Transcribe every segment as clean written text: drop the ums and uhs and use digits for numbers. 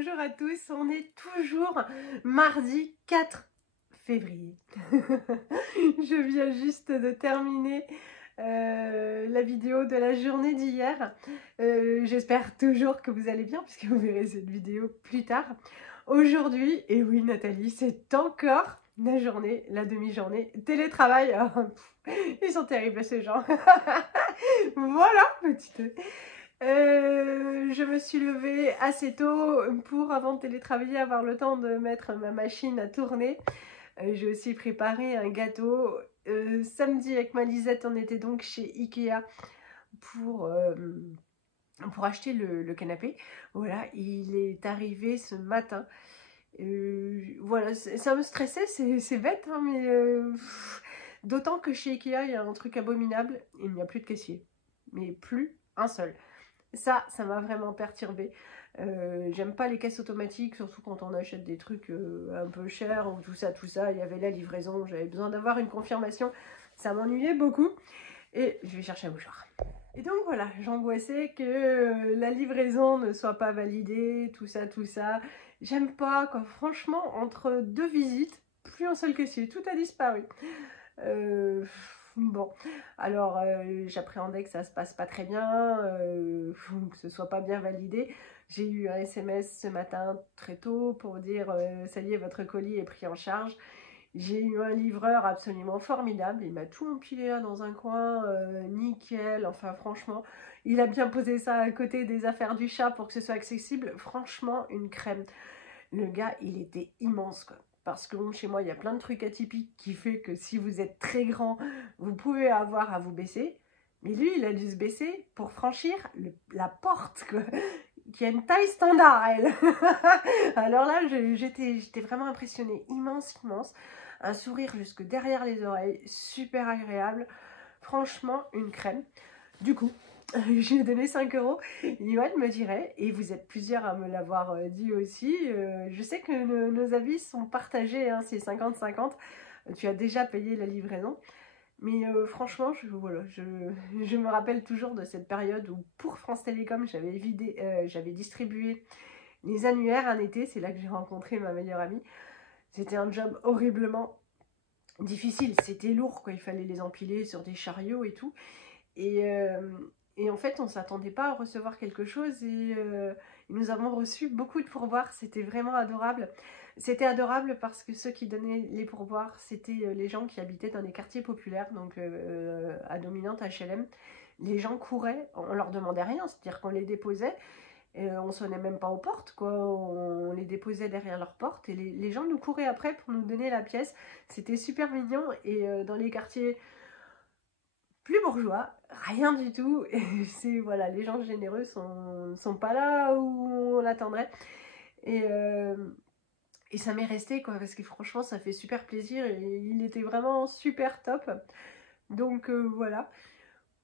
bonjour à tous, on est toujours mardi 4 février. Je viens juste de terminer la vidéo de la journée d'hier. J'espère toujours que vous allez bien puisque vous verrez cette vidéo plus tard. Aujourd'hui, et oui Nathalie, c'est encore la journée, la demi-journée télétravail. Ils sont terribles ces gens. Voilà, petite... je me suis levée assez tôt pour, avant de télétravailler, avoir le temps de mettre ma machine à tourner. J'ai aussi préparé un gâteau. Samedi, avec ma Lisette, on était donc chez Ikea pour acheter le canapé. Voilà, il est arrivé ce matin. Voilà, ça me stressait, c'est bête, hein, mais d'autant que chez Ikea, il y a un truc abominable, il n'y a plus de caissier. Mais plus un seul. Ça m'a vraiment perturbée. J'aime pas les caisses automatiques, surtout quand on achète des trucs un peu chers ou tout ça. Il y avait la livraison, j'avais besoin d'avoir une confirmation. Ça m'ennuyait beaucoup. Et je vais chercher un mouchoir. Et donc voilà, j'angoissais que la livraison ne soit pas validée, tout ça. J'aime pas, quoi. Franchement, entre deux visites, plus un seul caissier, tout a disparu. Bon, alors j'appréhendais que ça se passe pas très bien, que ce soit pas bien validé. J'ai eu un SMS ce matin très tôt pour dire ça y est, votre colis est pris en charge. J'ai eu un livreur absolument formidable, il m'a tout empilé là dans un coin, nickel, enfin franchement, il a bien posé ça à côté des affaires du chat pour que ce soit accessible, franchement une crème. Le gars, il était immense quoi. Parce que bon, chez moi, il y a plein de trucs atypiques qui fait que si vous êtes très grand, vous pouvez avoir à vous baisser. Mais lui, il a dû se baisser pour franchir la porte, quoi, qui a une taille standard, elle. Alors là, j'étais vraiment impressionnée. Immense. Un sourire jusque derrière les oreilles. Super agréable. Franchement, une crème. Du coup, je lui ai donné 5 €. Yoann me dirait, et vous êtes plusieurs à me l'avoir dit aussi, je sais que nos avis sont partagés, hein, c'est 50-50. Tu as déjà payé la livraison. Mais franchement, je me rappelle toujours de cette période où pour France Télécom, j'avais distribué les annuaires un été. C'est là que j'ai rencontré ma meilleure amie. C'était un job horriblement difficile. C'était lourd, quoi. Il fallait les empiler sur des chariots et tout. Et en fait, on ne s'attendait pas à recevoir quelque chose et nous avons reçu beaucoup de pourboires. C'était vraiment adorable. C'était adorable parce que ceux qui donnaient les pourboires, c'était les gens qui habitaient dans les quartiers populaires, donc à dominante HLM. Les gens couraient, on leur demandait rien, c'est-à-dire qu'on les déposait. Et on sonnait même pas aux portes, quoi. On les déposait derrière leurs portes et les gens nous couraient après pour nous donner la pièce. C'était super mignon et dans les quartiers plus bourgeois, rien du tout. Et c'est voilà, les gens généreux sont pas là où on l'attendrait. Et ça m'est resté quoi, parce que franchement ça fait super plaisir et il était vraiment super top. Donc voilà.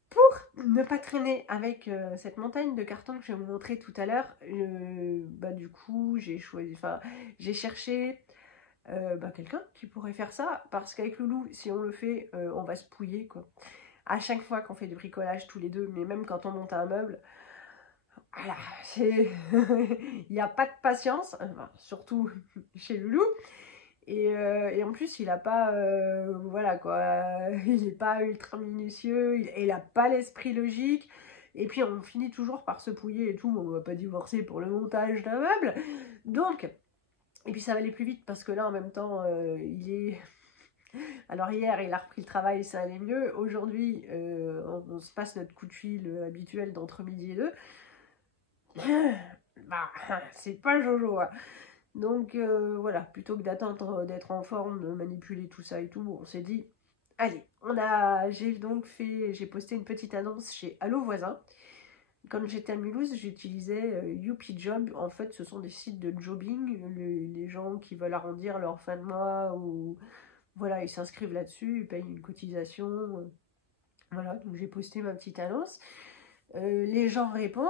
Pour ne pas traîner avec cette montagne de carton que je vais vous montrer tout à l'heure, bah du coup j'ai cherché quelqu'un qui pourrait faire ça, parce qu'avec Loulou, si on le fait, on va se pouiller quoi. À chaque fois qu'on fait du bricolage tous les deux, mais même quand on monte un meuble, voilà, il n'y a pas de patience, surtout chez Loulou. Et en plus, il n'a pas, voilà quoi, il n'est pas ultra minutieux, il n'a pas l'esprit logique. Et puis on finit toujours par se pouiller et tout, on va pas divorcer pour le montage d'un meuble. Donc, et puis ça va aller plus vite parce que là en même temps, il est... Alors hier, il a repris le travail, ça allait mieux. Aujourd'hui, on se passe notre coup de fil habituel d'entre midi et deux. Bah, c'est pas Jojo, hein. Donc voilà, plutôt que d'attendre d'être en forme, de manipuler tout ça et tout, on s'est dit, allez, j'ai posté une petite annonce chez Allo Voisin. Quand j'étais à Mulhouse, j'utilisais Youpi Job. En fait, ce sont des sites de jobbing. Les gens qui veulent arrondir leur fin de mois ou voilà, ils s'inscrivent là-dessus, ils payent une cotisation. Voilà, donc j'ai posté ma petite annonce. Les gens répondent.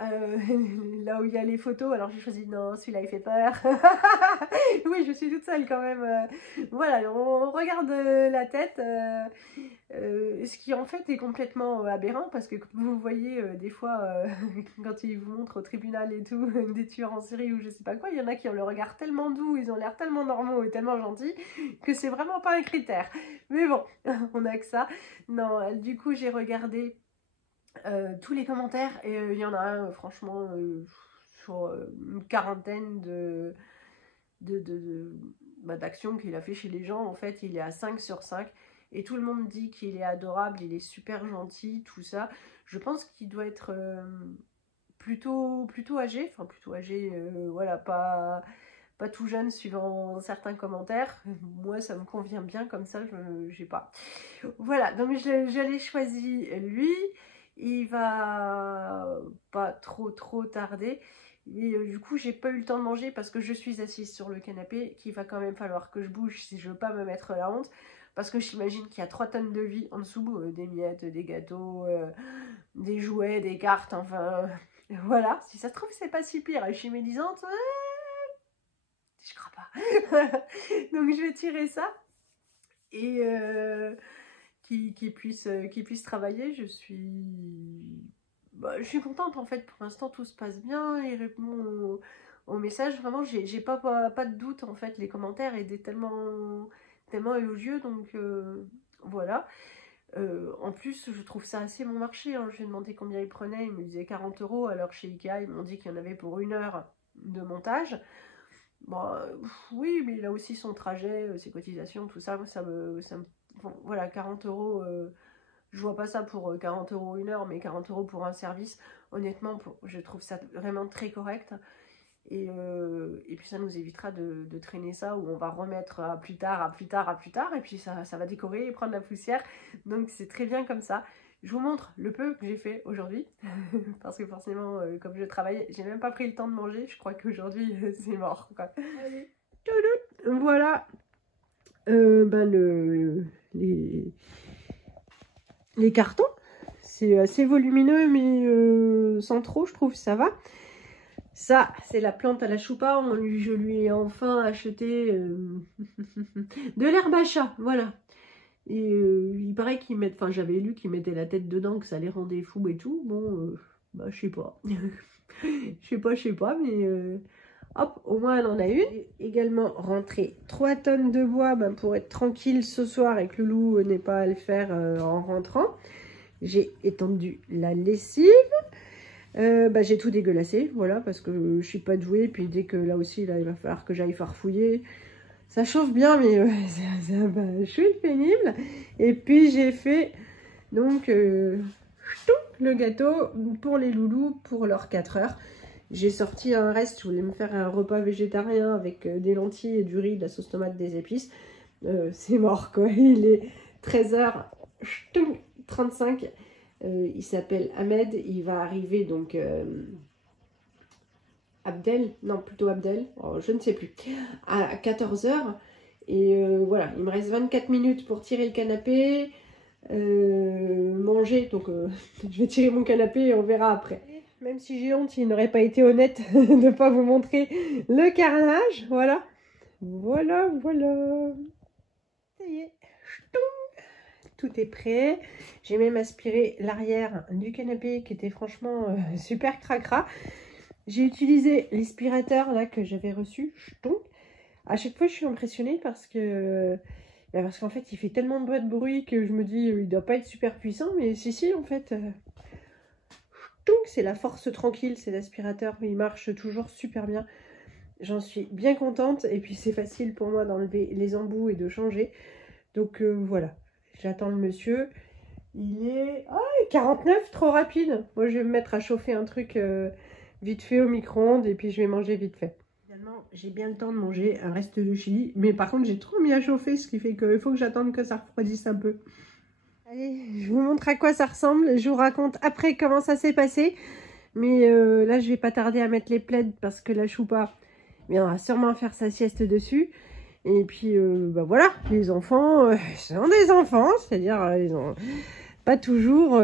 là où il y a les photos. Alors j'ai choisi, non, celui-là il fait peur. Oui, je suis toute seule quand même. Voilà, on regarde la tête. Ce qui en fait est complètement aberrant parce que vous voyez des fois quand ils vous montrent au tribunal et tout des tueurs en série ou je sais pas quoi, il y en a qui ont le regard tellement doux, ils ont l'air tellement normaux et tellement gentils que c'est vraiment pas un critère. Mais bon, on a que ça. Non, du coup j'ai regardé tous les commentaires et il y en a un franchement sur une quarantaine d'actions qu'il a fait chez les gens. En fait il est à 5 sur 5. Et tout le monde dit qu'il est adorable, il est super gentil, tout ça. Je pense qu'il doit être plutôt âgé, enfin plutôt âgé, voilà, pas tout jeune suivant certains commentaires. Moi, ça me convient bien comme ça, j'ai pas. Voilà, donc je l'ai choisi lui. Il va pas trop tarder. Et du coup, j'ai pas eu le temps de manger parce que je suis assise sur le canapé, qu'il va quand même falloir que je bouge si je veux pas me mettre la honte. Parce que j'imagine qu'il y a 3 tonnes de vie en dessous, des miettes, des gâteaux, des jouets, des cartes, enfin, voilà. Si ça se trouve, c'est pas si pire. Je suis médisante, je crois pas. Donc je vais tirer ça et qu'il puisse travailler. Je suis contente en fait. Pour l'instant, tout se passe bien. Il répond aux messages. Vraiment, j'ai pas de doute en fait. Les commentaires étaient tellement élogieux, donc voilà. En plus, je trouve ça assez bon marché. Hein. Je lui ai demandé combien il prenait, il me disait 40 €. Alors chez Ikea, ils m'ont dit qu'il y en avait pour 1 heure de montage. Bon, oui, mais il a aussi son trajet, ses cotisations, tout ça. Bon, voilà, 40 €. Je vois pas ça pour 40 € 1 heure, mais 40 € pour un service. Honnêtement, je trouve ça vraiment très correct. Et puis ça nous évitera de traîner ça où on va remettre à plus tard, et puis ça va décorer et prendre la poussière. Donc c'est très bien comme ça. Je vous montre le peu que j'ai fait aujourd'hui, parce que forcément, comme je travaille, j'ai même pas pris le temps de manger. Je crois qu'aujourd'hui, c'est mort, quoi. Allez. Voilà les cartons. C'est assez volumineux, mais sans trop, je trouve, ça va. Ça, c'est la plante à la choupa. Je lui ai enfin acheté de l'herbe à chat, voilà. Et il paraît qu'ils mettent, enfin j'avais lu qu'ils mettaient la tête dedans, que ça les rendait fous et tout. Bon, bah je sais pas. Je sais pas, mais hop, au moins elle en a une. J'ai également rentré 3 tonnes de bois pour être tranquille ce soir et que le loup n'ait pas à le faire en rentrant. J'ai étendu la lessive. J'ai tout dégueulassé, voilà, parce que je suis pas douée. Puis dès que là aussi, là, il va falloir que j'aille farfouiller. Ça chauffe bien, mais je suis pénible. Et puis j'ai fait donc le gâteau pour les loulous pour leurs 4 heures. J'ai sorti un reste, je voulais me faire un repas végétarien avec des lentilles et du riz, de la sauce tomate, des épices. C'est mort quoi, il est 13h35. Il s'appelle Ahmed, il va arriver donc Abdel, je ne sais plus, à 14h. Et voilà, il me reste 24 minutes pour tirer le canapé, manger, donc je vais tirer mon canapé et on verra après. Même si j'ai honte, il n'aurait pas été honnête de ne pas vous montrer le carnage, voilà. Voilà. Ça y est, tout est prêt. J'ai même aspiré l'arrière du canapé qui était franchement super cracra. J'ai utilisé l'aspirateur là que j'avais reçu. À chaque fois je suis impressionnée parce qu'en fait il fait tellement de bruit que je me dis il doit pas être super puissant, mais si en fait c'est la force tranquille, c'est l'aspirateur, il marche toujours super bien. J'en suis bien contente et puis c'est facile pour moi d'enlever les embouts et de changer. Donc voilà. J'attends le monsieur. Il est 49, trop rapide. Moi, je vais me mettre à chauffer un truc vite fait au micro-ondes et puis je vais manger vite fait. Finalement, j'ai bien le temps de manger un reste de chili. Mais par contre, j'ai trop mis à chauffer, ce qui fait qu'il faut que j'attende que ça refroidisse un peu. Allez, je vous montre à quoi ça ressemble. Je vous raconte après comment ça s'est passé. Mais là, je vais pas tarder à mettre les plaids parce que la choupa viendra sûrement faire sa sieste dessus. Et puis, voilà, les enfants, sont des enfants, c'est-à-dire, ils ont pas toujours.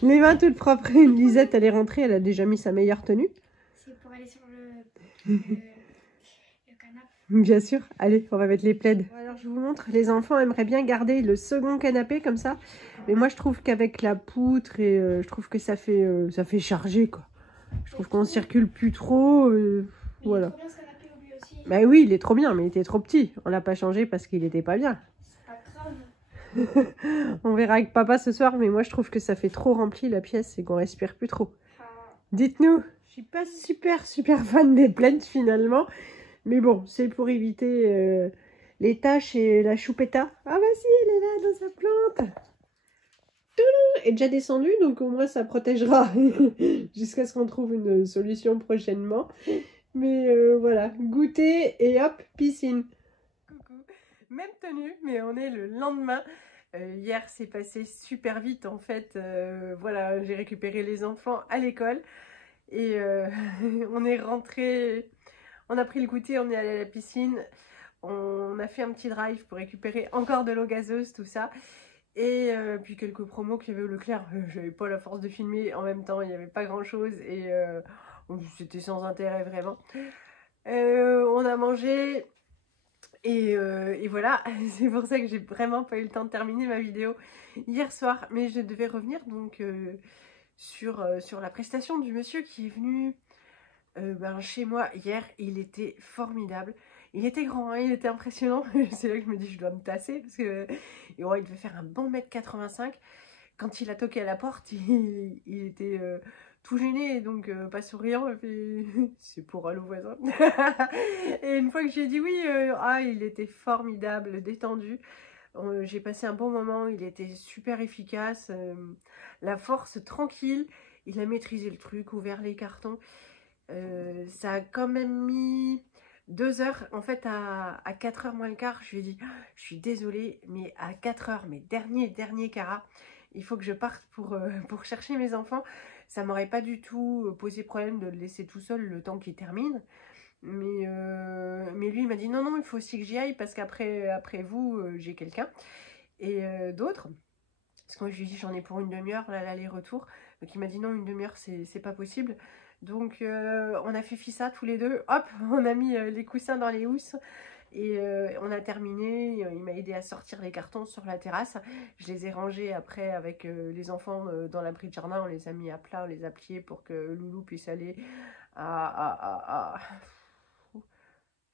Les mains toutes propres. Lisette, elle est rentrée, elle a déjà mis sa meilleure tenue. C'est pour aller sur le canapé. Bien sûr. Allez, on va mettre les plaids. Alors, je vous montre, les enfants aimeraient bien garder le second canapé comme ça. Mais moi, je trouve qu'avec la poutre, et je trouve que ça fait charger, quoi. Je trouve qu'on circule plus trop. Voilà. Il est trop bien ce canapé, lui aussi. Bah oui, il est trop bien, mais il était trop petit. On l'a pas changé parce qu'il était pas bien. C'est pas grave. On verra avec papa ce soir, mais moi je trouve que ça fait trop rempli la pièce et qu'on respire plus trop. Dites-nous, je suis pas super fan des plaids finalement, mais bon, c'est pour éviter les taches et la choupetta. Ah bah si, elle est là dans sa plante. Elle est déjà descendue, donc au moins ça protégera jusqu'à ce qu'on trouve une solution prochainement. Mais voilà, goûter et hop, piscine. Coucou, même tenue, mais on est le lendemain. Hier, c'est passé super vite en fait. Voilà, j'ai récupéré les enfants à l'école et on est rentré. On a pris le goûter, on est allé à la piscine. On a fait un petit drive pour récupérer encore de l'eau gazeuse, tout ça. Et puis quelques promos qu'il y avait au Leclerc. J'avais pas la force de filmer en même temps, il n'y avait pas grand chose et c'était sans intérêt vraiment. On a mangé. Et voilà, c'est pour ça que j'ai vraiment pas eu le temps de terminer ma vidéo hier soir. Mais je devais revenir donc sur la prestation du monsieur qui est venu chez moi hier. Il était formidable. Il était grand, hein, il était impressionnant. C'est là que je me dis je dois me tasser parce que ouais, il devait faire un bon 1m85. Quand il a toqué à la porte, il était tout gêné, donc pas souriant, et puis c'est pour aller au voisin. Et une fois que j'ai dit oui, il était formidable, détendu. J'ai passé un bon moment, il était super efficace, la force tranquille, il a maîtrisé le truc, ouvert les cartons. Ça a quand même mis 2 heures, en fait à 4h moins le quart, je lui ai dit je suis désolée, mais à 4h, mes dernier carat, il faut que je parte pour chercher mes enfants. Ça m'aurait pas du tout posé problème de le laisser tout seul le temps qu'il termine. Mais lui, il m'a dit non, il faut aussi que j'y aille parce qu'après vous, j'ai quelqu'un. Et d'autres. Parce que moi, je lui ai dit j'en ai pour une demi-heure, là, l'aller-retour. Donc il m'a dit non, une demi-heure, c'est pas possible. Donc on a fait fissa tous les deux. Hop, on a mis les coussins dans les housses. Et on a terminé, il m'a aidé à sortir les cartons sur la terrasse. Je les ai rangés après avec les enfants dans l'abri de jardin. On les a mis à plat, on les a pliés pour que Loulou puisse aller à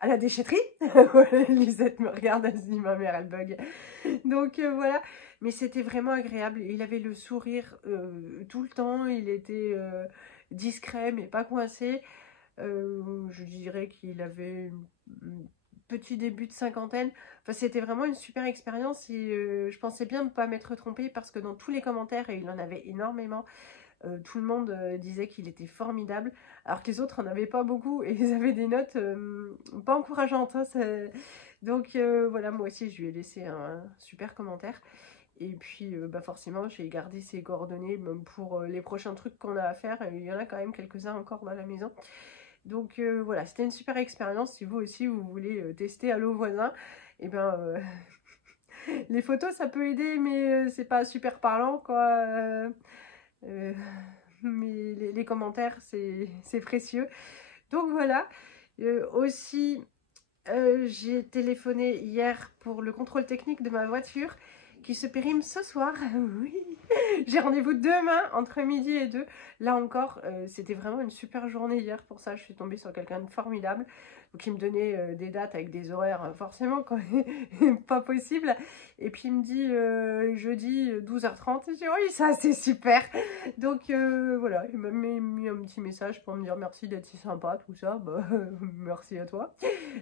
la déchetterie. Lisette me regarde, elle se dit ma mère elle bug. Donc voilà, mais c'était vraiment agréable. Il avait le sourire tout le temps, il était discret mais pas coincé. Je dirais qu'il avait petit début de cinquantaine. Enfin, c'était vraiment une super expérience et je pensais bien ne pas m'être trompée parce que dans tous les commentaires, et il en avait énormément, tout le monde disait qu'il était formidable, alors que les autres en avaient pas beaucoup et ils avaient des notes pas encourageantes. Hein, donc voilà, moi aussi je lui ai laissé un super commentaire. Et puis forcément j'ai gardé ses coordonnées même pour les prochains trucs qu'on a à faire. Il y en a quand même quelques-uns encore dans la maison. Donc voilà, c'était une super expérience. Si vous aussi vous voulez tester Allo Voisin, et les photos ça peut aider, mais c'est pas super parlant quoi. Mais les commentaires c'est précieux. Donc voilà. Aussi j'ai téléphoné hier pour le contrôle technique de ma voiture qui se périme ce soir. Oui, j'ai rendez-vous demain entre midi et 2. Là encore, c'était vraiment une super journée hier. Pour ça, je suis tombée sur quelqu'un de formidable qui me donnait des dates avec des horaires forcément quand pas possible. Et puis il me dit jeudi 12h30. Et j'ai dit oui, ça c'est super. Donc voilà, il m'a mis un petit message pour me dire merci d'être si sympa, tout ça. Bah, merci à toi.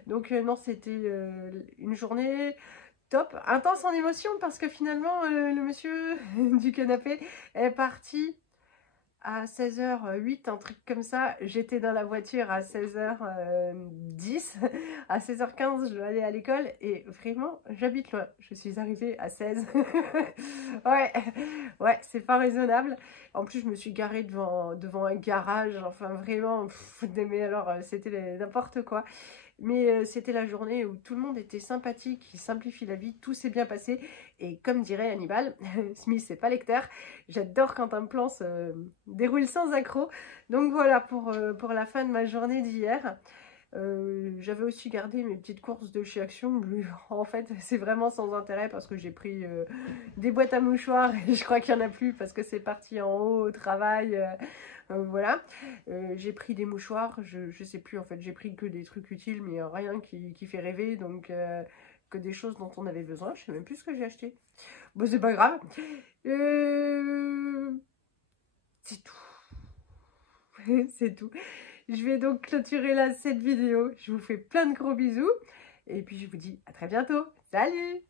Donc non, c'était une journée top, intense en émotion parce que finalement le monsieur du canapé est parti à 16h08, un truc comme ça. J'étais dans la voiture à 16h10, à 16h15 je vais aller à l'école et vraiment j'habite loin. Je suis arrivée à 16. ouais, c'est pas raisonnable. En plus je me suis garée devant un garage, enfin vraiment, mais alors c'était n'importe quoi. Mais c'était la journée où tout le monde était sympathique, il simplifie la vie, tout s'est bien passé. Et comme dirait Hannibal, Smith c'est pas lecteur, j'adore quand un plan se déroule sans accroc. Donc voilà pour la fin de ma journée d'hier. J'avais aussi gardé mes petites courses de chez Action, mais en fait c'est vraiment sans intérêt parce que j'ai pris des boîtes à mouchoirs et je crois qu'il n'y en a plus parce que c'est parti en haut au travail. Voilà, j'ai pris des mouchoirs, je sais plus en fait, j'ai pris que des trucs utiles mais rien qui fait rêver, donc que des choses dont on avait besoin, je sais même plus ce que j'ai acheté. Bon c'est pas grave, c'est tout, c'est tout. Je vais donc clôturer là cette vidéo, je vous fais plein de gros bisous et puis je vous dis à très bientôt, salut!